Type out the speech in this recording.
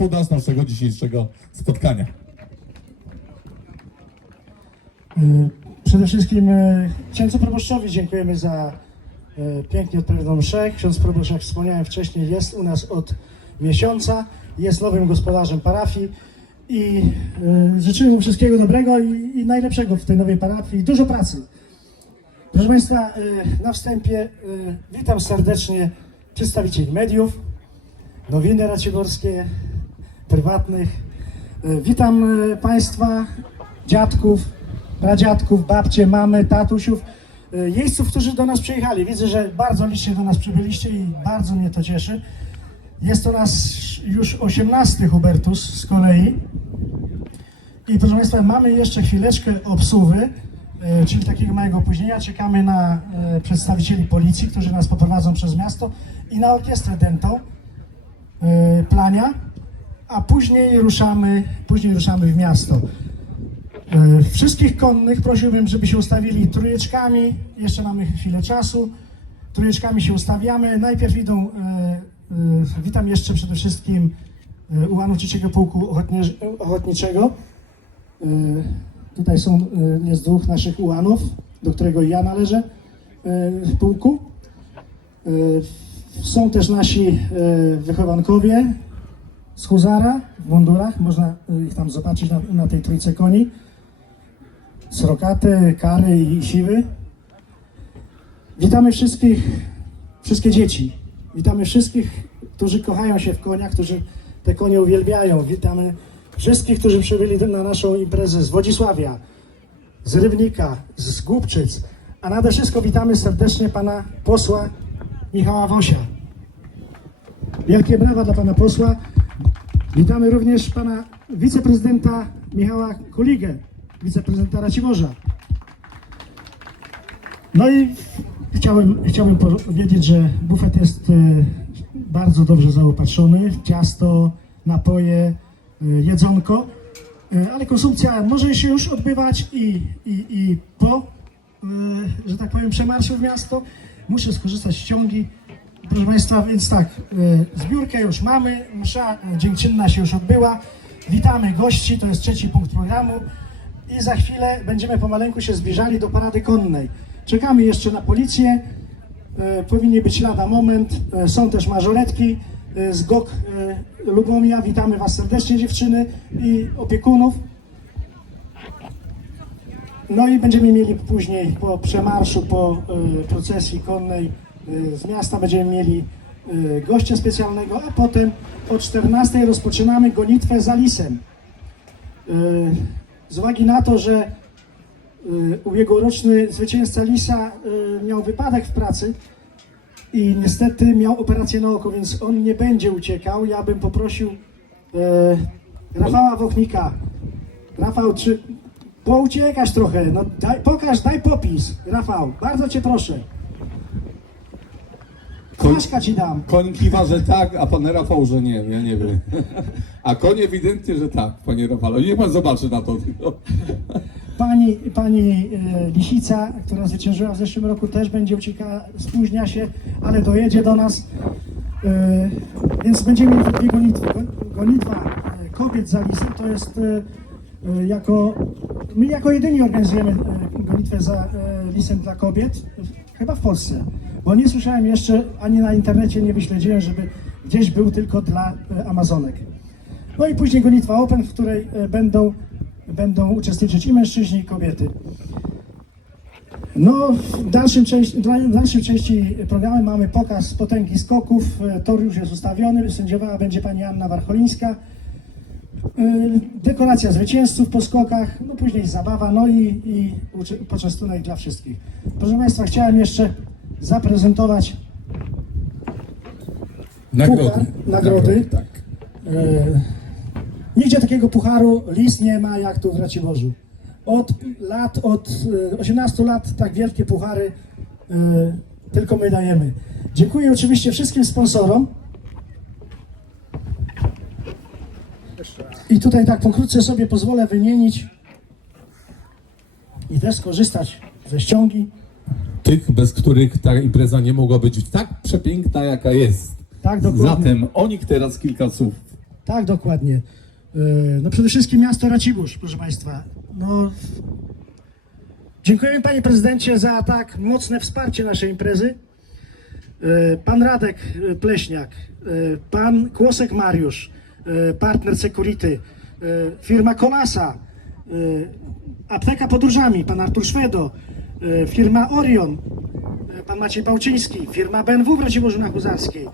gospodarz naszego dzisiejszego spotkania. Y, Przede wszystkim e, księdzu proboszczowi dziękujemy za e, pięknie odpowiedzianą mszę. Ksiądz proboszcz, jak wspomniałem wcześniej, jest u nas od miesiąca, jest nowym gospodarzem parafii i e, życzymy mu wszystkiego dobrego i, i najlepszego w tej nowej parafii. Dużo pracy. Proszę Państwa, e, na wstępie e, witam serdecznie przedstawicieli mediów, nowiny raciborskie, prywatnych. E, Witam e, Państwa, dziadków, pradziadków, babcie, mamy, tatusiów, e, jeźdźców, którzy do nas przyjechali. Widzę, że bardzo licznie do nas przybyliście i bardzo mnie to cieszy. Jest to nas już 18 Hubertus z kolei. I proszę Państwa, mamy jeszcze chwileczkę obsuwy, czyli takiego małego opóźnienia. Czekamy na przedstawicieli policji, którzy nas poprowadzą przez miasto i na orkiestrę dentą Plania, a później ruszamy, później ruszamy w miasto. E, Wszystkich konnych prosiłbym, żeby się ustawili trójeczkami. Jeszcze mamy chwilę czasu. Trójeczkami się ustawiamy. Najpierw idą, e, e, witam jeszcze przede wszystkim ułanów trzeciego pułku ochotniczego. Tutaj są, jest dwóch naszych ułanów, do którego ja należę w pułku. Są też nasi wychowankowie z Huzara w mundurach. Można e, ich tam zobaczyć na, na tej trójce koni. Srokaty, Kary i Siwy. Witamy wszystkich, wszystkie dzieci. Witamy wszystkich, którzy kochają się w koniach, którzy te konie uwielbiają. Witamy wszystkich, którzy przybyli na naszą imprezę z Wodzisławia, z Rybnika, z Głubczyc. A nade wszystko witamy serdecznie pana posła Michała Wosia. Wielkie brawa dla pana posła. Witamy również pana wiceprezydenta Michała Kuligę, wiceprezydenta Raciborza. No i chciałbym powiedzieć, że bufet jest e, bardzo dobrze zaopatrzony. Ciasto, napoje, e, jedzonko, E, ale konsumpcja może się już odbywać i, i, i po, że tak powiem, przemarszu w miasto. Muszę skorzystać z ciągi. Proszę Państwa, więc tak, e, zbiórkę już mamy, msza e, dziękczynna się już odbyła. Witamy gości, to jest trzeci punkt programu i za chwilę będziemy pomaleńku się zbliżali do parady konnej. Czekamy jeszcze na policję, e, powinien być lada moment, są też mażoretki z GOK Lubomia, witamy Was serdecznie dziewczyny i opiekunów. No i będziemy mieli później po przemarszu, po procesji konnej z miasta będziemy mieli e, gościa specjalnego, a potem o 14 rozpoczynamy gonitwę za lisem. E, Z uwagi na to, że ubiegłoroczny zwycięzca Lisa miał wypadek w pracy i niestety miał operację na oko, więc on nie będzie uciekał. Ja bym poprosił Rafała Wochnika. Rafał, czy pouciekasz trochę? No daj, pokaż, daj popis. Rafał, bardzo cię proszę. Flaszka ci dam. Koń kiwa, że tak, a pan Rafał, że nie, ja nie wiem. A koń ewidentnie, że tak, panie Rafale. Niech pan zobaczy na to. Pani, pani e, Lisica, która zwyciężyła w zeszłym roku, też będzie uciekała, spóźnia się, ale dojedzie do nas. E, więc będziemy mieli dwie gonitwy. Gon- Gonitwa e, kobiet za lisem to jest jako, my jako jedyni organizujemy gonitwę za lisem dla kobiet, chyba w Polsce. Bo nie słyszałem jeszcze, ani na internecie nie wyśledziłem, żeby gdzieś był tylko dla e, Amazonek. No i później gonitwa Open, w której e, będą, będą uczestniczyć i mężczyźni, i kobiety. No, w dalszym, części, w dalszej części programu mamy pokaz potęgi skoków. E, Tor już jest ustawiony, sędziowała będzie pani Anna Warcholińska. Dekoracja zwycięzców po skokach, no później zabawa, no i, i poczęstunek dla wszystkich. Proszę Państwa, chciałem jeszcze zaprezentować Puchar, nagrody. Tak. E, Nigdzie takiego pucharu lis nie ma jak tu w Raciborzu. Od lat, od e, 18 lat tak wielkie puchary e, tylko my dajemy. Dziękuję oczywiście wszystkim sponsorom. I tutaj tak pokrótce sobie pozwolę wymienić i też skorzystać ze ściągi. Tych, bez których ta impreza nie mogła być tak przepiękna, jaka jest. Tak, dokładnie. Zatem o nich teraz kilka słów. Tak, dokładnie. E, No przede wszystkim miasto Racibórz, proszę Państwa. No, dziękujemy Panie Prezydencie za tak mocne wsparcie naszej imprezy. E, Pan Radek e, Pleśniak, pan Kłosek Mariusz, partner Security, e, firma Kolasa, e, apteka podróżami, pan Artur Szwedo, firma Orion, e, pan Maciej Pałczyński, firma BMW w Raciborzu na Huzarskiej, e,